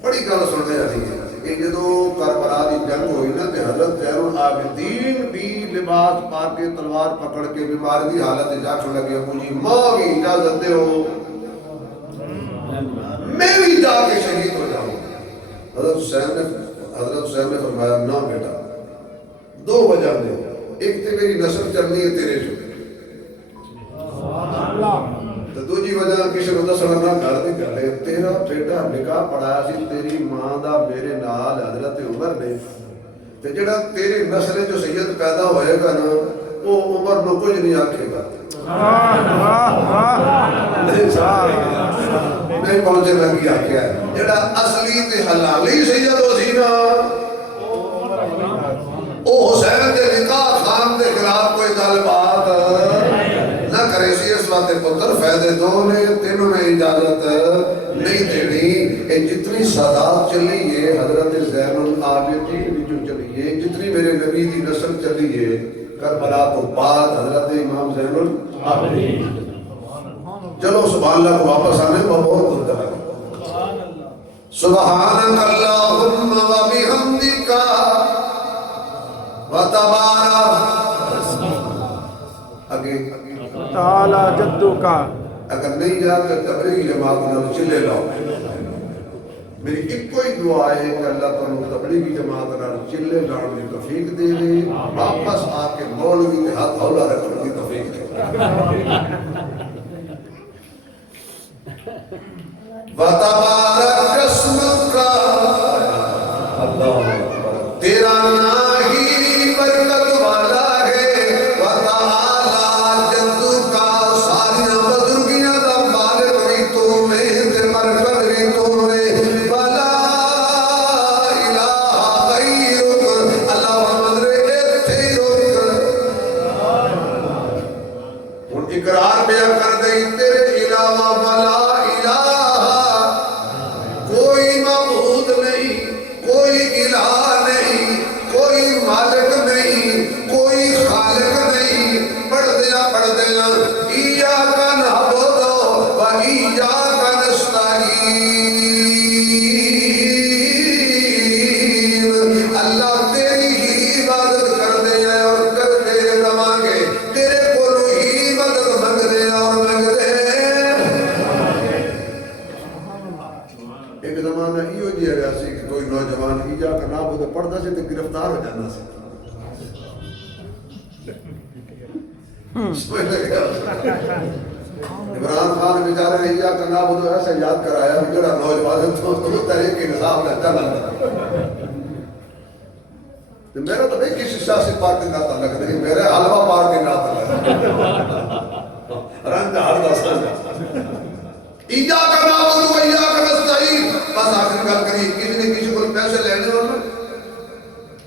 بڑی گل سننے جاتی ہے کہ جدو کربلا دی جنگ ہوئی نا تے حضرت زین العابدین بھی لباس پا کے تلوار پکڑ کے بیماری دی حالت جاکھن لگے ابو جی ماں کی اجازت دے ہو میں بھی جا کے شہید ہو جاؤں حضرت حسین نے فرمایا نہ بیٹا دو وجہ دے ایک تے میری نسل چلنی ہے تیرے جو تو دوجی وجہ کسی کو دسنا نہ گھر دی گل ہے تیرا بیٹا نکاح پڑھایا سی تیری ماں دا میرے نال حضرت عمر نے تے جڑا تیری نسل جو سید پیدا ہوئے گا نا وہ عمر نو کچھ نہیں آکھے گا نہیں پہنچے لگی آکھیا ہے جڑا اصلی تے حلالی سید ہو سی نا او حسین دے نکاح خان دے خلاف کوئی گل بات نہ کرے سی اس واسطے پتر فائدے دو نے تینوں نے اجازت نہیں دینی کہ جتنی سادات چلی ہے حضرت زین العابدین جو چلی ہے جتنی میرے نبی دی نسل چلی ہے کربلا تو بعد حضرت امام زین العابدین چلو سبحان اللہ کو واپس آنے کو بہت دور چلا گیا سبحانک اللہم و بحمدک و تبارک آگے تعالی جدو کا اگر نہیں جاتا تبلیغی جماعت نہ چلے لاؤ میری ایک کوئی دعا ہے کہ اللہ تعالیٰ تبلیغی جماعت نہ چلے لاؤ کی توفیق دے دے واپس آ کے مولوی کے ہاتھ ہولا رکھنے کی توفیق دے وَتَبَارَكَ اسْمُكَ تیرا نام ہی برکت والا ہے وَتَعَالَى جَدُّكَ ساری بزرگیاں دا مالک بھی تو میں تے مرکز بھی تو میں وَلَا إِلَٰهَ غَيْرُكَ اللہ محمد رے تھے روک اور اقرار بیان کر دے تیرے علاوہ وَلَا کوئی معبود نہیں کوئی الہ نہیں کوئی مالک نہیں کوئی خالق نہیں پڑھ دیا ایاک نعبد و ایاک نستعین اللہ تیری ہی عبادت کر دے اور کر دے رواں گے تیرے کولوں ہی مدد منگ دے اور منگ دے ایک زمانہ ایو جی ہے سی کہ کوئی نوجوان ایاک نعبد پڑھتا سے تو گرفتار ہو جانا سی سمجھ لگا عمران خان بیچارے نے ایاک نعبد ایسا یاد کرایا کہ جڑا نوجوان تو طریقے کے نصاب نہ چلا میرا تو نہیں کسی سیاسی پارٹی نہ تعلق نہیں میرے حلوہ پارٹی نہ تعلق رنگ ہر دستا ایاک نعبد و ایاک نستعین بس آخر گل کری کسی نے کسی کو پیسے لینے ہونا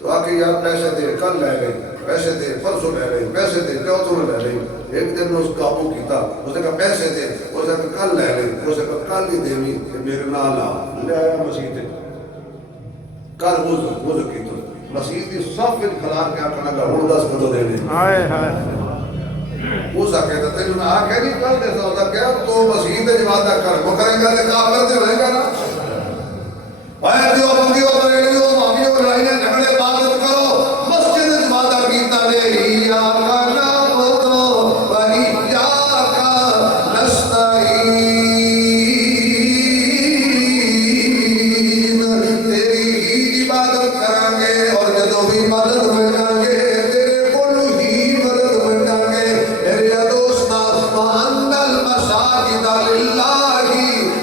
تو آکے یار پیسے دے کل لے گئی پیسے دے پرسوں لے گئی پیسے دے چوتھوں لے گئی ایک دن نے اس قابو کیتا اس نے کہا پیسے دے اس نے کہا کل لے گئی اس نے کہا کل ہی دیوی کہ میرے نال آ لے آیا مسیح دے کل وضو کی تو مسیح دی صف کھلار کے آکھنا گا ہوں 10 کدو دے دے ہائے ہائے موسیٰ کہتا تھے انہوں نے آکھے نہیں کل دیتا ہوتا کیا تو مسیح دے جوادہ کر وہ کریں گا دے کافر دے رہے گا نا بھائی دیو بندیو بریلیو مامیو لائنے جھگڑے عبادت کرو مسجد جوادہ کیتا دے ایاک نعبد و ایاک نستعین تیری ہی عبادت کریں گے اور جدو بھی مدد ملیں گے تیرے کولوں ہی مدد ملیں گے میرے دوستا وَأَنَّ الْمَسَاجِدَ لِلَّهِ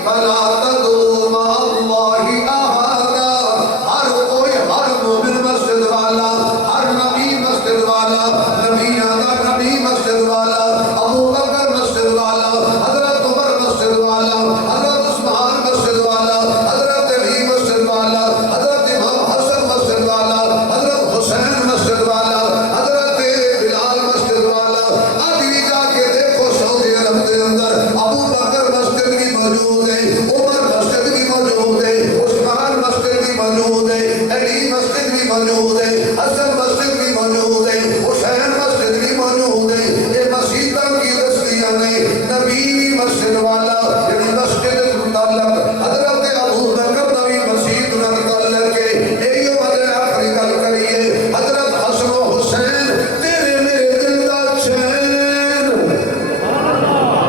فَلَا تَدْعُوا مَعَ اللَّهِ أَحَدًا ہر کوئی ہر مومن مسجد والا ہر نبی مسجد والا نبی آدھا نبی مسجد والا ابو بکر مسجد والا حضرت عمر مسجد والا حضرت عثمان مسجد والا حضرت علی مسجد والا حضرت امام حسن مسجد والا حضرت حسین مسجد والا حضرت بلال مسجد والا آدھی جا کے دیکھو سعودی عرب کے اندر ابو بکر مسجد بھی موجود ہے عمر مسجد بھی موجود ہے عثمان مسجد بھی موجود ہے علی مسجد بھی موجود ہے حسن مسجد بھی موجود ہے حسین مسجد بھی موجود ہے یہ مسجدوں کی رسلیاں نہیں نبی مسجد والا یعنی مسجد متعلق حضرت ابو بکر نبی مسجد متعلق ہے ایو مدر آخری گل کریے حضرت حسن و حسین تیرے میرے دل دا چین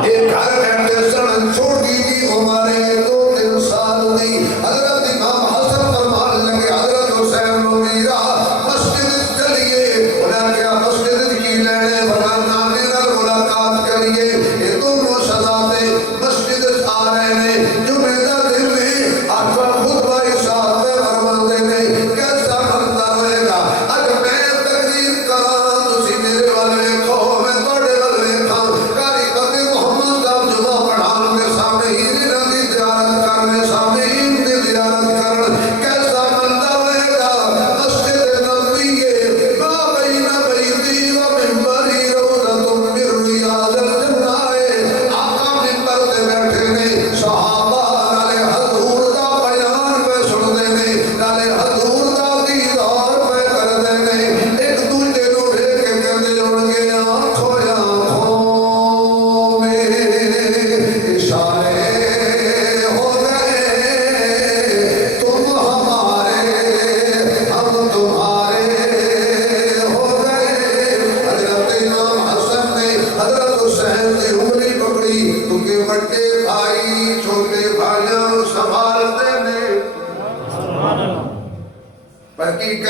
ایک گھر بیٹھے سڑن چھوڑ دی تھی ہمارے 2-3 سال دی حضرت امام حسن فرمان لگے حضرت حسین و میرا مسجد چلیے انہیں کیا مسجد کی لینے فرمانا میرا ملاقات کریے یہ دونوں شہزادے مسجد آ رہے ہیں جمعہ دا دن میں آقا خطبہ ارشاد میں فرماتے ہیں کیسا بندہ ہوئے گا اج میں تقریر کراں تسی میرے والے کھو میں توڑے والے کھاں کاری بندے محمد صاحب جمعہ پڑھان کے سامنے ہی دی زیارت کرنے سامنے ہی دی زیارت کرن کیسا بندہ ہوئے گا مسجد نبوی ہے ما بین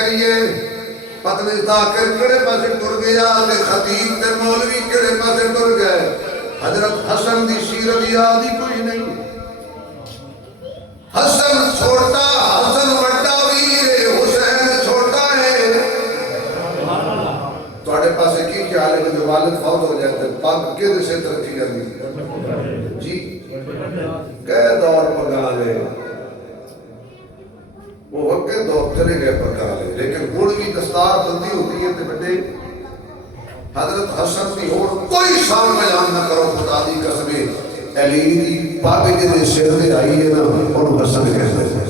کریے پتنی تاکر کڑے پاسے ٹر گیا تے خطیب تے مولوی کڑے پاسے ٹر گئے حضرت حسن دی سیرت یادی کوئی نہیں حسن چھوٹا حسن وڈا ویر حسین چھوٹا ہے توڑے پاسے کی خیال ہے کہ جو والد فوت ہو جائے تھے پاک کدھر سے ترقی جاتی جی کہہ دور پگا لے وہ وقت دور چلے گئے پگا لے لیکن گھوڑ کی دستار بندی ہوتی ہے تے بڑے حضرت حسن کی اور کوئی شان بیان نہ کرو خدا دی قسمیں علی دی پاک جدے سر دے آئی ہے نا اور حسن کہتے ہیں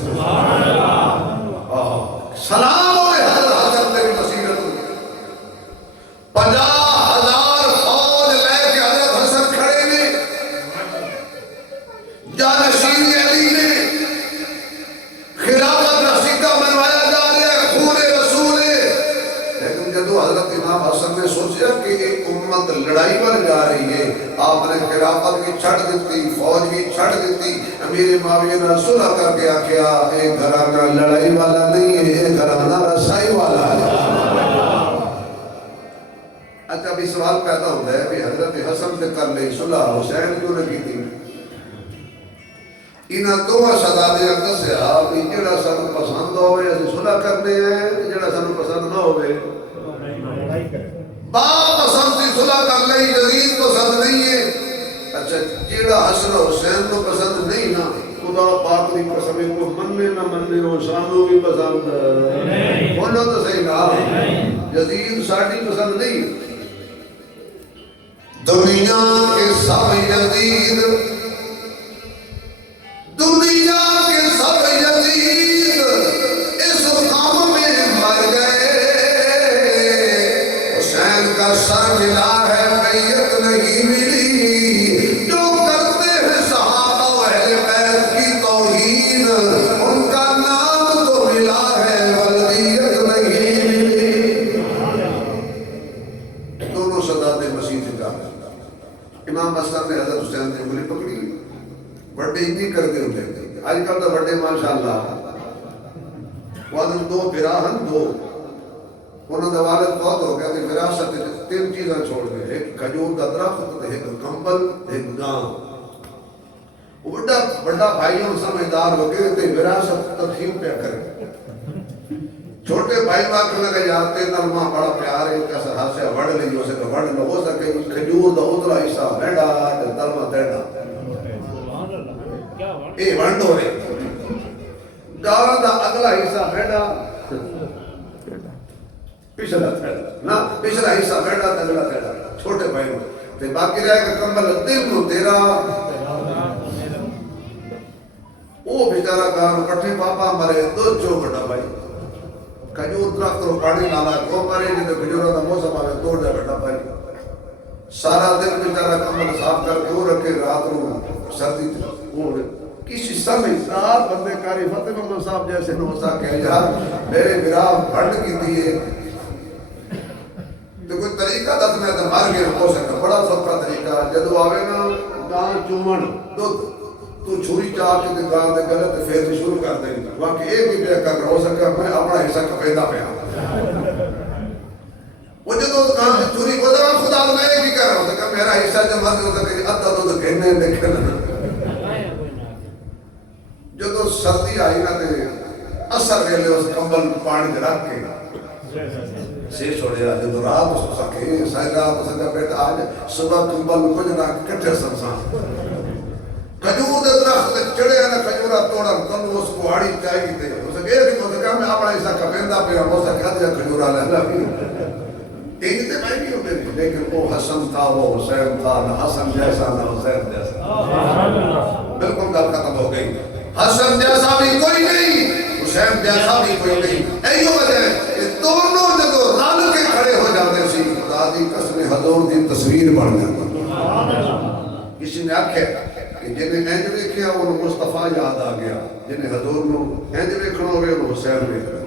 سلام ہوئے حضرت حسن تیری بصیرت 50,000 فوج لے کے حضرت حسن کھڑے نے جانشین علی نے خلافت کا سکہ بنوایا جا رہا ہے خون رسول ہے لیکن جب حضرت امام حسن نے سوچا کہ ایک امت لڑائی بن جا رہی ہے آپ نے خلافت کی چھڑ دیتی فوج کی چھڑ دیتی امیر معاویہ نے صلح کر کے آکھیا ایک گھرانہ لڑائی والا نہیں ہے ایک گھرانہ رسائی والا ہے اچھا بھی سوال پیدا ہوتا ہے کہ حضرت حسن سے کر لئی صلح حسین کیوں نہ کی تھی انہاں دو شہزادے اندر سے آپ جڑا سانو پسند ہوئے اسے صلح کرنے ہیں جڑا سانو پسند نہ ہوئے باپ پسند سے صلح کر لئی یزید پسند نہیں ہے اچھا جڑا حسن حسین کو پسند نہیں نا خدا پاک دی قسم کو مننے نہ مننے ہو سانو بھی پسند نہیں بولو تو صحیح نہ یزید ساڑھی پسند نہیں دنیا کے سب یزید دنیا کے سب یزید اس غم میں مر گئے حسین کا سر ملا ہے بیعت نہیں ملی جو کرتے ہیں صحابہ و اہل بیت کی توہین ان کا نام تو ملا ہے ولدیت نہیں ملی دونوں شہزادے مسیح سے کہا امام حسن نے حضرت حسین نے انگلی پکڑی بڑے ہی کرتے ہوتے ہیں آج کل تو بڑے ماشاءاللہ وادن دو براہن دو انہوں نے والد بہت ہو گیا کہ وراثت تین چیزیں چھوڑ گئے ایک کھجور کا درخت ایک کمبل ایک گاں بڑا بھائیوں سمجھدار ہو گئے تو وراثت تقسیم پہ کرے چھوٹے بھائی واقع لگے جاتے نرما بڑا پیار ہے کیسا ہاسے وڑ لئی ہو سکے وڑ لو ہو سکے کھجور دا اترا حصہ بیڑا نرما تیڑا اے ونڈو ہے گاں دا اگلا حصہ بیڑا پچھلا تیڑا نا پچھلا حصہ بیڑا اگلا تیڑا چھوٹے بھائی تے باقی رہے کہ کمبل دل نو تیرا او بیچارہ گاں کٹھے پاپا مرے دو جو بڑا بھائی کھجور درخت رو پانی لالا کو مرے جتے کھجورہ دا موسم آوے توڑ جا بیٹا بھائی سارا دن بیچارہ کمبل صاف کر کے وہ رکھے رات رو سردی کسی سمجھدار بندے کاری فتح محمد صاحب جیسے نوسا کہ یار میرے براہ بھڑ کی دیئے تو کوئی طریقہ دت میں تو مار گیا ہو سکتا بڑا سکتا طریقہ جدو آوے نا گاں چومن تو چھوری چاہ کے گاں دے گلت پھر شروع کر دیں واقعی ایک بھی بے کر ہو سکتا میں اپنا حصہ کپیدہ پہ آؤں وہ جدو گاں سے چھوری کو دے خدا میں ایک بھی کر رہا ہو سکتا میرا حصہ جو مرد ہو سکتا کہ ادھا تو گھنے دیکھنا جدو سردی آئی نا تے اثر ویلے اس کمبل پانی دے رکھ کے سے چھوڑے آ جدو رات اس سکے سائے رات اس کا بیٹا آج صبح کمبل کچھ نہ کٹھے سنسان کھجور دے درخت چڑے ہیں نا کھجورہ توڑا کنو اس کو آڑی چاہیے تھے اسے کہے کہ میں اپنا حصہ کپیندہ پہ ہم اسے کہا دیا کھجورہ لہلا بھی ایک تے میں بھی ہوتے ہیں لیکن وہ حسن تھا وہ حسین تھا نہ حسن جیسا نہ حسین جیسا بالکل گل ختم ہو گئی حسن جیسا بھی کوئی نہیں حسین جیسا بھی کوئی نہیں ایو وجہ ہے کہ دونوں جدو رل کے کھڑے ہو جاتے سی خدا دی قسم حضور دی تصویر بن جاتی کسی نے آکھے کہ جنہیں اینج دیکھیا وہ مصطفیٰ یاد آ گیا جنہیں حضور نو اینج دیکھنا ہوئے وہ حسین دیکھنا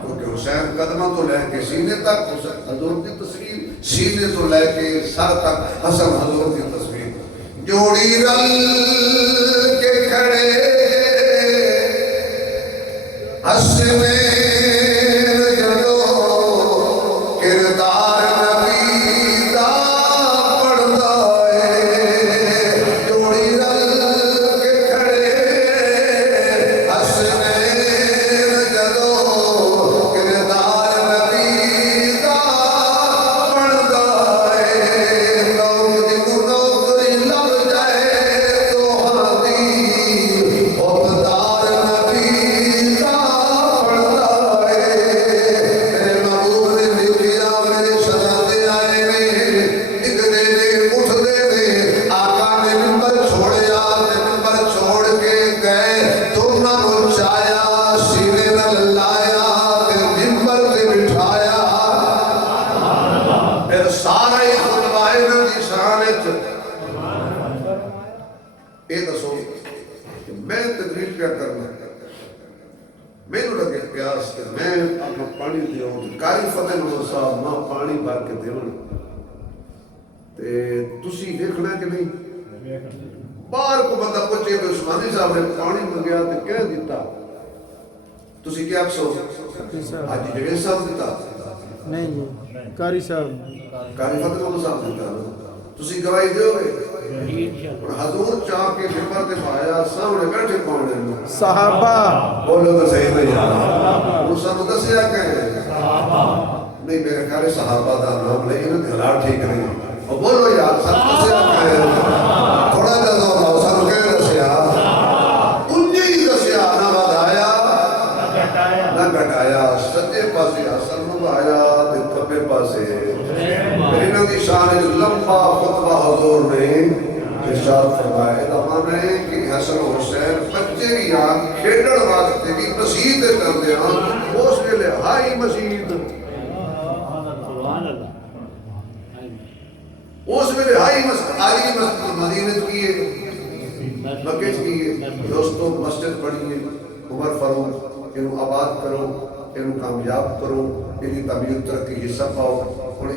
کیونکہ حسین قدمہ تو لے کے سینے تک حضور کی تصویر سینے تو لے کے سر تک حسن حضور کی تصویر جوڑی رل کے کھڑے حسنین ਪਾਣੀ ਦਿਓ ਤੇ ਕਾਰੀ ਫਤਿਹ ਨੂੰ ਸਾਹਿਬ ਨਾ ਪਾਣੀ ਭਰ ਕੇ ਦੇਵਣ ਤੇ ਤੁਸੀਂ ਵੇਖਣਾ ਕਿ ਨਹੀਂ ਬਾਹਰ ਕੋ ਬੰਦਾ ਪੁੱਛੇ ਵੀ ਉਸਮਾਨੀ ਸਾਹਿਬ ਨੇ ਪਾਣੀ ਮੰਗਿਆ ਤੇ ਕਹਿ ਦਿੱਤਾ ਤੁਸੀਂ ਕੀ ਆਖੋ ਅੱਜ ਜਗੇ ਸਾਹਿਬ ਦਿੱਤਾ نہیں جی قاری صاحب ਕਾਰੀ ਫਤਿਹ ਨੂੰ ਸਾਹਿਬ ਦਿੱਤਾ ਤੁਸੀਂ ਗਵਾਹੀ ਦਿਓਗੇ اور حضور چاہ کے ممبر تے پایا سامنے بیٹھے پاؤنے صحابہ بولو تو صحیح نہیں یار وہ سب دسیا کہیں نہیں میرے خیال صحابہ دا نام نہیں انہوں نے حلال ٹھیک نہیں اور بولو یار سب دسیا کہیں تھوڑا جا دو اللہ سب کہیں دسیا انہیں ہی دسیا نہ بدایا نہ گھٹایا سچے پاسے اصل مبایا تے کبے پاسے میری نبی شان لمبا خطبہ حضور نے ارشاد فرمائے دمانے کہ حسن حسین بچے کی آن کھیڑڑ واسطے بھی مسجد کرتے ہیں اس کے لئے ہائی مسجد اس میں لئے ہائی مسجد آئی مسجد مدینت کی ہے مکہ کی ہے دوستوں مسجد پڑھیے عمر فاروق انہوں آباد کرو انہوں کامیاب کرو انہوں تعمیر ترقی حصہ پاؤ اور